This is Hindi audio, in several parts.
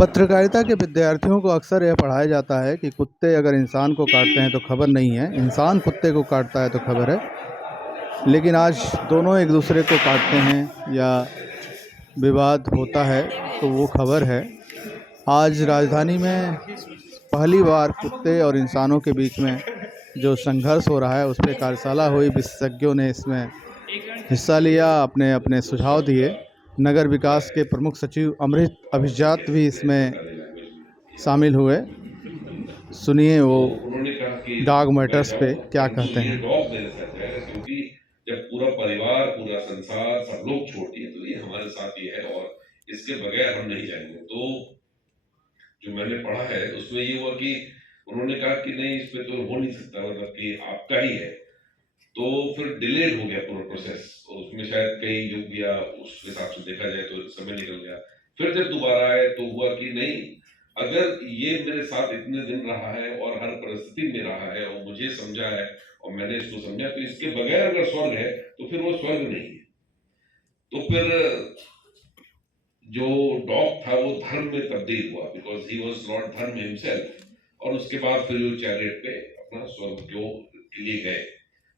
पत्रकारिता के विद्यार्थियों को अक्सर यह पढ़ाया जाता है कि कुत्ते अगर इंसान को काटते हैं तो खबर नहीं है, इंसान कुत्ते को काटता है तो खबर है। लेकिन आज दोनों एक दूसरे को काटते हैं या विवाद होता है तो वो खबर है। आज राजधानी में पहली बार कुत्ते और इंसानों के बीच में जो संघर्ष हो रहा है उस पर कार्यशाला हुई, विशेषज्ञों ने इसमें हिस्सा लिया, अपने अपने सुझाव दिए। नगर विकास के प्रमुख सचिव अमृत अभिजात भी इसमें शामिल हुए। सुनिए वो उन्होंने कहा कि डॉग मैं मैटर्स पे क्या जाऊं कहते तो ये हैं। डॉग मेरे साथ जाएगा, क्योंकि जब पूरा परिवार, पूरा संसार, सब लोग छोड़ दिए तो ये हमारे साथ ही है और इसके बगैर हम नहीं जाएंगे। तो जो मैंने पढ़ा है उसमें ये हुआ कि उन्होंने कहा कि नहीं, इस पे तो हो नहीं सकता, मतलब कि आपका ही है। तो फिर डिलेड हो गया पूरा प्रोसेस, और उसमें शायद कई युग गया, उस हिसाब से देखा जाए तो समय निकल गया। फिर जब दोबारा आए तो हुआ कि नहीं, अगर ये मेरे साथ इतने दिन रहा है और हर परिस्थिति में रहा है और मुझे समझा है और मैंने इसको समझा, तो इसके बगैर अगर स्वर्ग है तो फिर वो स्वर्ग नहीं है। तो फिर जो डॉग था वो धर्म में तब्दील हुआ, बिकॉज ही वॉज नॉट धर्म हिमसेल्फ। और उसके बाद फिर वो चैरियट पे अपना स्वर्ग के लिए गए।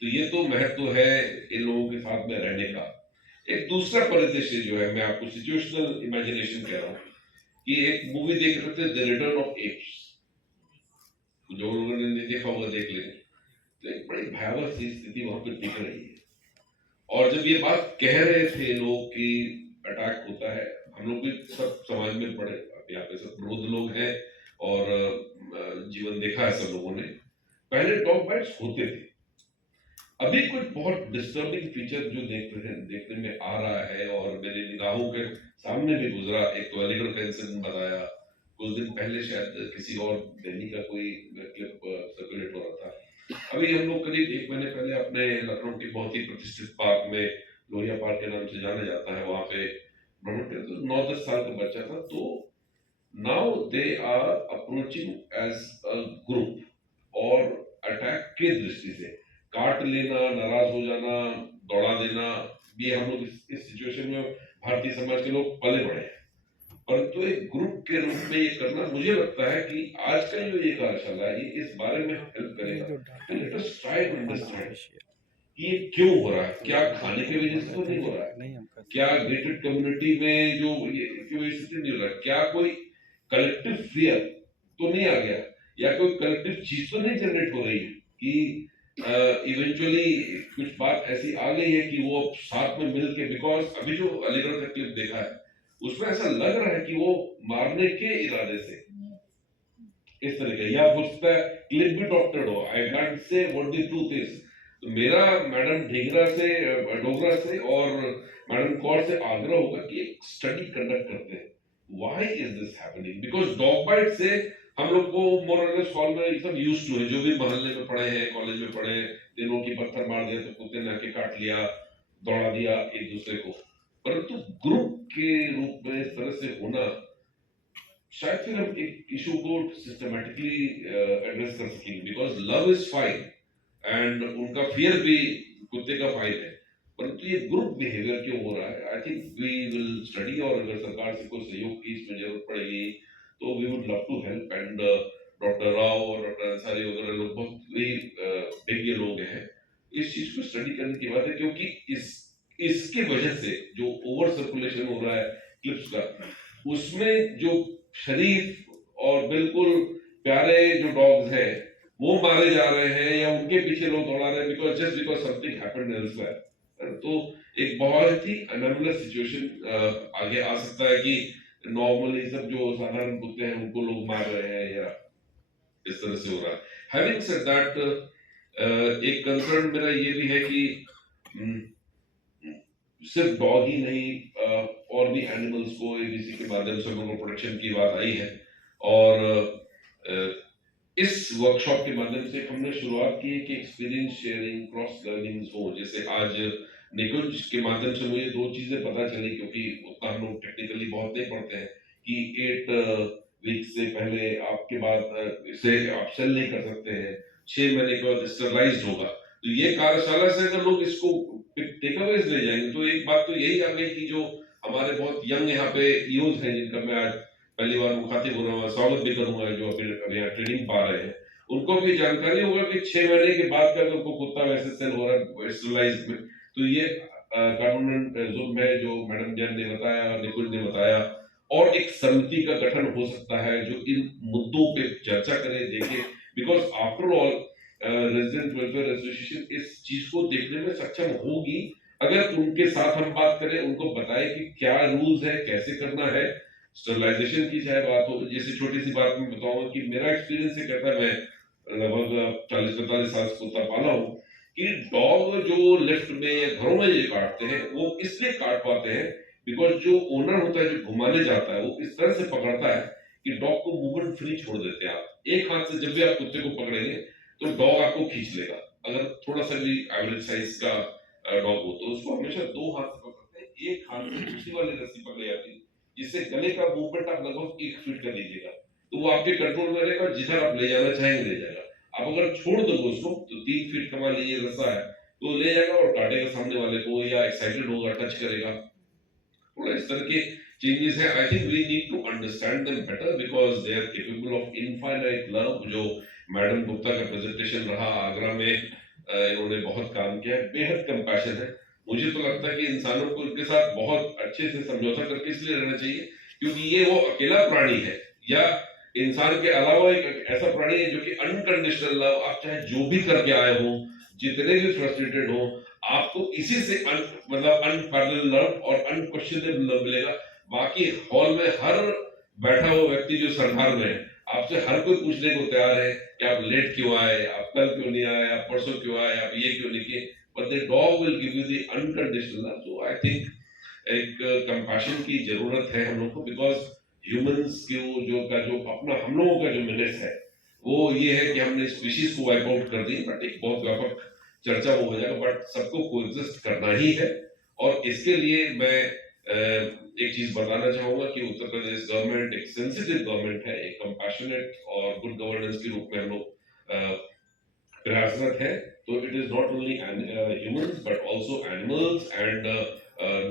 तो ये तो महत्व है इन लोगों के साथ में रहने का। एक दूसरा परिदृश्य जो है, मैं आपको सिचुएशनल इमेजिनेशन कह रहा हूँ कि एक मूवी देख रहे थे, द रिटर्न ऑफ एप्स। जो लोगों ने नहीं देखा होगा देख लेंगे। तो एक बड़ी भयावह सी स्थिति वहां पर दिख रही है। और जब ये बात कह रहे थे लोग कि अटैक होता है, हम लोग भी सब समाज में पड़े, यहाँ पे सब वृद्ध लोग हैं और जीवन देखा है सब लोगों ने। पहले डॉग बाइट्स होते थे, अभी कुछ बहुत डिस्टर्बिंग फीचर जो देखने में आ रहा है और मेरे निगाहों के सामने भी गुजरा। एक तो अलीगढ़ का इंसिडेंट बताया, कुछ दिन पहले शायद किसी और दिल्ली का कोई क्लिप सर्कुलेट हो रहा था। अभी हम लोग करीब 1 महीने पहले अपने लखनऊ के बहुत ही प्रतिष्ठित पार्क में, लोहिया पार्क के नाम से जाना जाता है, वहां पे भ्रमण करते, तो 9-10 साल का बच्चा था। तो now they are approaching as a group और अटैक के दृष्टि से काट लेना, नाराज हो जाना, दौड़ा देना। ये हम लोग इस सिचुएशन में भारतीय समाज के लोग पले बड़े हैं, परंतु एक ग्रुप के रूप में ये करना, मुझे लगता है कि आजकल जो ये कार्यशाला है ये इस बारे में हेल्प करेगा। Let us try to understand कि ये क्यों हो रहा है। क्या खाने की वजह से तो नहीं हो रहा है? क्या गेटेड कम्युनिटी में जो ये की वजह से नहीं हो रहा है? क्या कोई कलेक्टिव फियर तो नहीं आ गया, या कोई कलेक्टिव चीज तो नहीं जनरेट हो रही है कि इवेंचुअली कुछ बात ऐसी आ गई है कि वो साथ में मिल के, बिकॉज अभी जो अलीगढ़ का क्लिप देखा है उसमें ऐसा लग रहा है कि वो मारने के इरादे से इस तरह का, या हो सकता है क्लिप भी डॉक्टर्ड हो। I can't say what the truth is. तो मेरा मैडम डोगरा से और मैडम कौर से आग्रह होगा कि एक स्टडी कंडक्ट करते हैं, why is this happening. Because dog bite से हम लोग को मोर और लेस ऑलरेडी सब यूज्ड टू है, जो भी मोहल्ले में पढ़े हैं, कॉलेज में पढ़े हैं, दिनों की पत्थर मार दिया तो कुत्ते ने आके काट लिया, दौड़ा दिया एक दूसरे को। परंतु ग्रुप के रूप में इस तरह से होना, शायद फिर हम एक इशू को सिस्टमैटिकली एड्रेस कर सकेंगे। Because love is fine and उनका फियर भी कुत्ते का फाइन है, परंतु ये ग्रुप बिहेवियर क्यों हो रहा है, I think we will study. और अगर सरकार से कोई सहयोग की इसमें जरूरत पड़ेगी तो we would love to help. And doctor Rao और डॉक्टर अंसारी वगैरह लोग बहुत ही विज्ञ लोग हैं, इस चीज को स्टडी करने की बात है। क्योंकि इसके वजह से जो ओवर सर्कुलेशन हो रहा है क्लिप्स का, उसमें जो शरीफ और बिल्कुल प्यारे जो डॉग्स हैं वो मारे जा रहे हैं या उनके पीछे लोग दौड़ा रहे हैं, because just because something happened elsewhere. तो एक बहुत ही अनोमलस सिचुएशन आगे आ सकता है कि नॉर्मली सब जो साधारण कुत्ते हैं उनको लोग मार रहे हैं, या इस तरह से हो रहा है। हैविंग सेड दैट, एक कंसर्न मेरा ये भी है कि सिर्फ डॉग ही नहीं, और भी एनिमल्स को एबीसी के माध्यम से उनको प्रोटेक्शन की बात आई है। और इस वर्कशॉप के माध्यम से हमने शुरुआत की है कि एक्सपीरियंस शेयरिंग, क्रॉस लर्निंग्स हो। जैसे आज निकुंज के माध्यम से मुझे 2 चीजें पता चली, क्योंकि उतना हम लोग टेक्निकली बहुत नहीं पढ़ते हैं, कि 8 वीक से पहले आपके बाद इसे आप सेल नहीं कर सकते हैं, 6 महीने के बाद स्टरलाइज्ड होगा। तो ये कार्यशाला से अगर लोग इसको टेक अवेज ले जाएंगे तो एक बात तो यही आ गई कि जो हमारे बहुत यंग यहाँ पे यूथ हैं, जिनका मैं आज पहली बार मुखातिब हो रहा हूँ, स्वागत भी करूंगा जो अभी यहाँ ट्रेनिंग पा रहे हैं, उनको भी जानकारी होगा कि 6 महीने के बाद का उनको कुत्ता वैसे सेल हो रहा है स्टरलाइज में, तो ये कानूनन जुर्म है जो मैडम जैन ने बताया, निकुंज ने बताया। और एक समिति का गठन हो सकता है जो इन मुद्दों पे चर्चा करे, देखे, because after all resident welfare association इस चीज को देखने में सक्षम होगी अगर उनके साथ हम बात करें, उनको बताएं कि क्या रूल्स है, कैसे करना है। स्टरलाइजेशन की चाहे बात हो, जैसे छोटी सी बात मैं बताऊंगा कि मेरा एक्सपीरियंस ये कहता है, मैं लगभग 40-45 साल से कुत्ता पाला हूँ, कि डॉग जो लिफ्ट में या घरों में ये काटते हैं वो इसलिए काट पाते हैं बिकॉज जो ओनर होता है, जो घुमाने जाता है, वो इस तरह से पकड़ता है कि डॉग को मूवमेंट फ्री छोड़ देते हैं। आप एक हाथ से जब भी आप कुत्ते को पकड़ेंगे तो डॉग आपको खींच लेगा। अगर थोड़ा सा भी एवरेज साइज का डॉग हो तो उसको हमेशा 2 हाथ से पकड़ते हैं, एक हाथ से दूसरी वाली रस्सी पकड़ी जाती है, जिससे गले का मूवमेंट आप लगभग 1 फीट कर लीजिएगा, तो वो आपके कंट्रोल में रहेगा, जिधर आप ले जाना चाहेंगे ले जाएगा। आप अगर छोड़ दोगे उसको तो 3 फीट का मान लीजिए रस्सा है तो ले जाएगा और काटेगा सामने वाले को, या एक्साइटेड होगा टच करेगा। थोड़ा इस तरह के चेंजेस है। I think we need to understand them better because they are capable of infinite love. जो मैडम गुप्ता का प्रेजेंटेशन रहा आगरा में, इन्होंने बहुत काम किया है, बेहद कंपैशन है। मुझे तो लगता है कि इंसानों को इनके साथ बहुत अच्छे से समझौता करके इसलिए रहना चाहिए क्योंकि ये वो अकेला प्राणी है या इंसान के अलावा एक ऐसा प्राणी है जो कि अनकंडीशनल लव, आप चाहे जो भी करके आए हो, जितने भी फ्रस्ट्रेटेड हो, आपको इसी से मतलब अनपैरेलल लव और अनक्वेश्चनेबल लव मिलेगा। बाकी हॉल में हर बैठा हुआ व्यक्ति जो सरकार में है, आपसे हर कोई पूछने को तैयार है कि आप लेट क्यों आए, आप कल क्यों नहीं आए, आप परसों क्यों आए, आप ये क्यों नहीं किए, but the dog will give you the unconditional love. So I think एक कंपैशन की जरूरत है हम लोग को, बिकॉज ह्यूमंस के वो जो अपना हम लोगों का जो मिनस है वो ये है कि हमने स्पीशीज को वाइप आउट कर दी, बट एक बहुत व्यापक चर्चा वो हो जाएगा, बट सबको कोएग्जिस्ट करना ही है। और इसके लिए मैं एक चीज बताना चाहूंगा कि उत्तर प्रदेश गवर्नमेंट एक सेंसिटिव गवर्नमेंट है, एक कंपैशनेट और गुड गवर्नेंस के रूप में हम लोग प्रयासरत है। तो it is not only humans but also animals and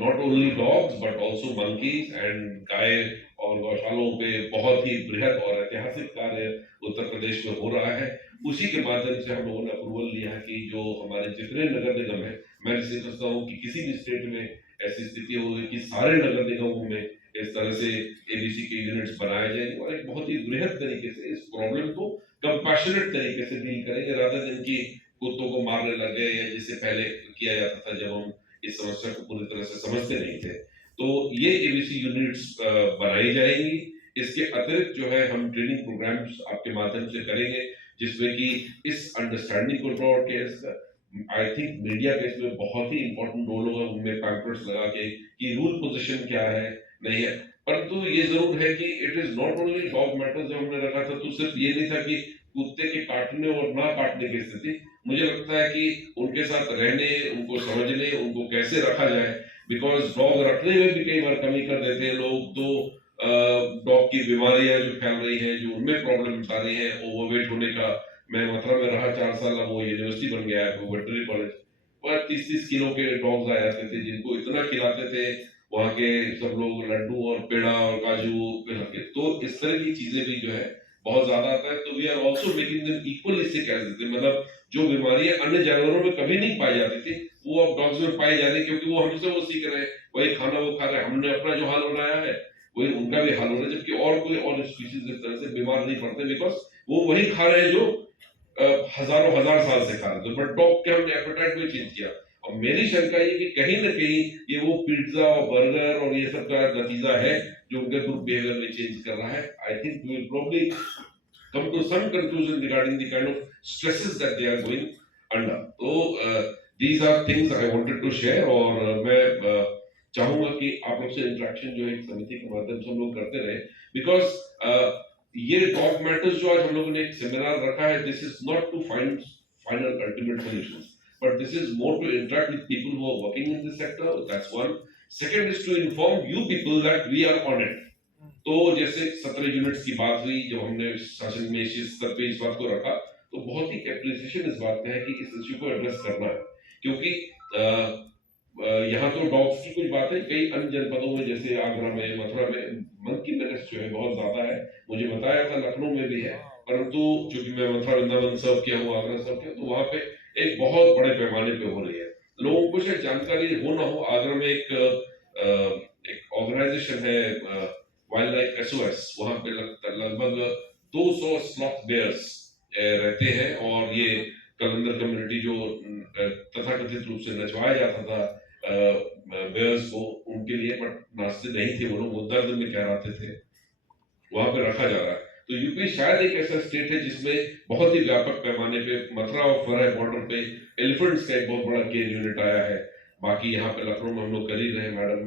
not only dogs but also monkeys and गाय और गौशालों पे बहुत ही बृहद और ऐतिहासिक कार्य उत्तर प्रदेश में हो रहा है। उसी के माध्यम से हम लोगों ने अप्रूवल लिया है कि जो हमारे जितने नगर निगम है, मैं इसलिए समझता हूँ कि किसी भी स्टेट में ऐसी स्थिति होगी कि सारे नगर निगमों में इस तरह से एबीसी के यूनिट्स बनाए जाएंगे और एक बहुत ही बृहद तरीके से इस प्रॉब्लम को कंपैशनेट तरीके से डील करेंगे, रादर देन कि कुत्तों को मारने लग गए या जिससे पहले किया जाता था जब हम इस समस्या को पूरी तरह से समझते नहीं थे। तो ये एबीसी यूनिट्स बनाई जाएंगी। इसके अतिरिक्त जो है हम ट्रेनिंग प्रोग्राम्स आपके माध्यम से करेंगे जिसमें कि इस अंडरस्टैंडिंग को ड्रॉ किया। आई थिंक मीडिया का इसमें बहुत ही इंपॉर्टेंट रोल होगा, उनमें पैम्पलेट्स लगा के कि रूल पोजीशन क्या है नहीं है। परंतु ये जरूर है कि it is not only dog matter जो हमने रखा था, तो सिर्फ ये नहीं था कि कुत्ते के काटने और ना काटने की स्थिति। मुझे लगता है कि उनके साथ रहने, उनको समझने, उनको कैसे रखा जाए, बिकॉज डॉग रखने में भी कई बार कमी कर देते हैं लोग। तो डॉग की बीमारियां जो फैल रही है, जो उनमें प्रॉब्लम बता रही है, ओवरवेट होने का। मैं मथुरा में रहा 4 साल, अब वो यूनिवर्सिटी बन गया है, वो वेटरनरी कॉलेज, पर 30-30 किलो के डॉग्स आ जाते थे जिनको इतना खिलाते थे वहाँ के सब लोग, लड्डू और पेड़ा और काजू के। तो इस तरह की चीजें भी जो है बहुत ज्यादा आता है। तो we are also making them equally sick as them, मतलब जो बीमारियां अन्य जानवरों में कभी नहीं पाई जाती थी वो अब डॉग्स में पाई जा रही है, क्योंकि वो हमसे वो सीख रहे हैं, वही खाना वो खा रहे हैं, हमने अपना जो हाल बनाया है वही उनका भी हाल हो रहा है, जबकि और कोई और स्पीशीज इस तरह से बीमार नहीं पड़ते बिकॉज वो वही खा रहे हैं जो हजारों हजार साल से खा रहे थे। बट डॉग के हमने एपेटाइट भी चेंज किया। और मेरी शंका ये कि कहीं ना कहीं ये वो पिज्जा और बर्गर और ये सब का नतीजा है जो उनके ग्रुप बिहेवियर में चेंज कर रहा है। I think we will probably come to some conclusion regarding the kind of stresses that they are going under. So these are things I wanted to share और मैं चाहूंगा कि आप लोग से इंटरेक्शन जो है एक समिति के माध्यम से हम लोग करते रहे, बिकॉज ये डॉग मैटर्स जो आज हम लोगों ने एक सेमिनार रखा है, this is not to find final ultimate solutions, but this is more to interact with people who are working in this sector. That's one. Second is to inform you people that we are on it. तो जैसे 17 यूनिट्स की बात हुई, जब हमने शासन में इस स्तर पे इस बात को रखा तो बहुत ही एप्रिसिएशन इस बात का है कि इस इश्यू को एड्रेस करना है, क्योंकि यहाँ तो डॉग्स की कुछ बात है, कई अन्य जनपदों में जैसे आगरा में, मथुरा में मंकी मेनेस इंटरेस्ट जो है बहुत ज़्यादा है। मुझे बताया था लखनऊ में भी है, परंतु चूँकि मैं मथुरा वृंदावन सर्व किया हूँ, आगरा सर्व किया हूँ, तो वहाँ पे एक बहुत बड़े पैमाने पे हो रही है। लोगों को शायद जानकारी हो ना हो, आगरा में एक ऑर्गेनाइज़ेशन है वाइल्ड लाइफ एसओएस, वहाँ पे लगभग 200 स्लॉथ बेयर्स रहते हैं और ये कलंदर कम्युनिटी जो तथाकथित रूप से नचवाया जाता था बेयर्स को उनके लिए, बट नाचते नहीं थे वो लोग, वो दर्द में कहराते थे, वहां पे रखा जा रहा है। तो यूपी शायद एक ऐसा स्टेट है जिसमें बहुत ही व्यापक पैमाने पे मथुरा और फरह बॉर्डर पे एलिफेंट्स का एक बहुत बड़ा केयर यूनिट आया है। बाकी यहाँ पे लखनऊ में हम लोग कर ही रहे हैं, मैडम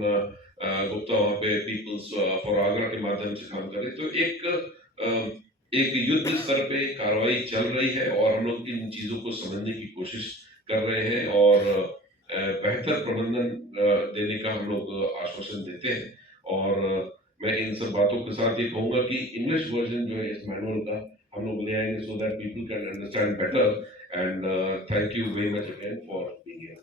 गुप्ता वहाँ पे पीपल्स फॉर आगरा के माध्यम से काम कर रहे, तो एक युद्ध स्तर पे कार्रवाई चल रही है और हम लोग इन चीजों को समझने की कोशिश कर रहे हैं और बेहतर प्रबंधन देने का हम लोग आश्वासन देते हैं। और मैं इन सब बातों के साथ ये कहूंगा कि इंग्लिश वर्जन जो है इस मैनुअल का हम लोग ले आएंगे so that people can understand better. And thank you very much again for being here.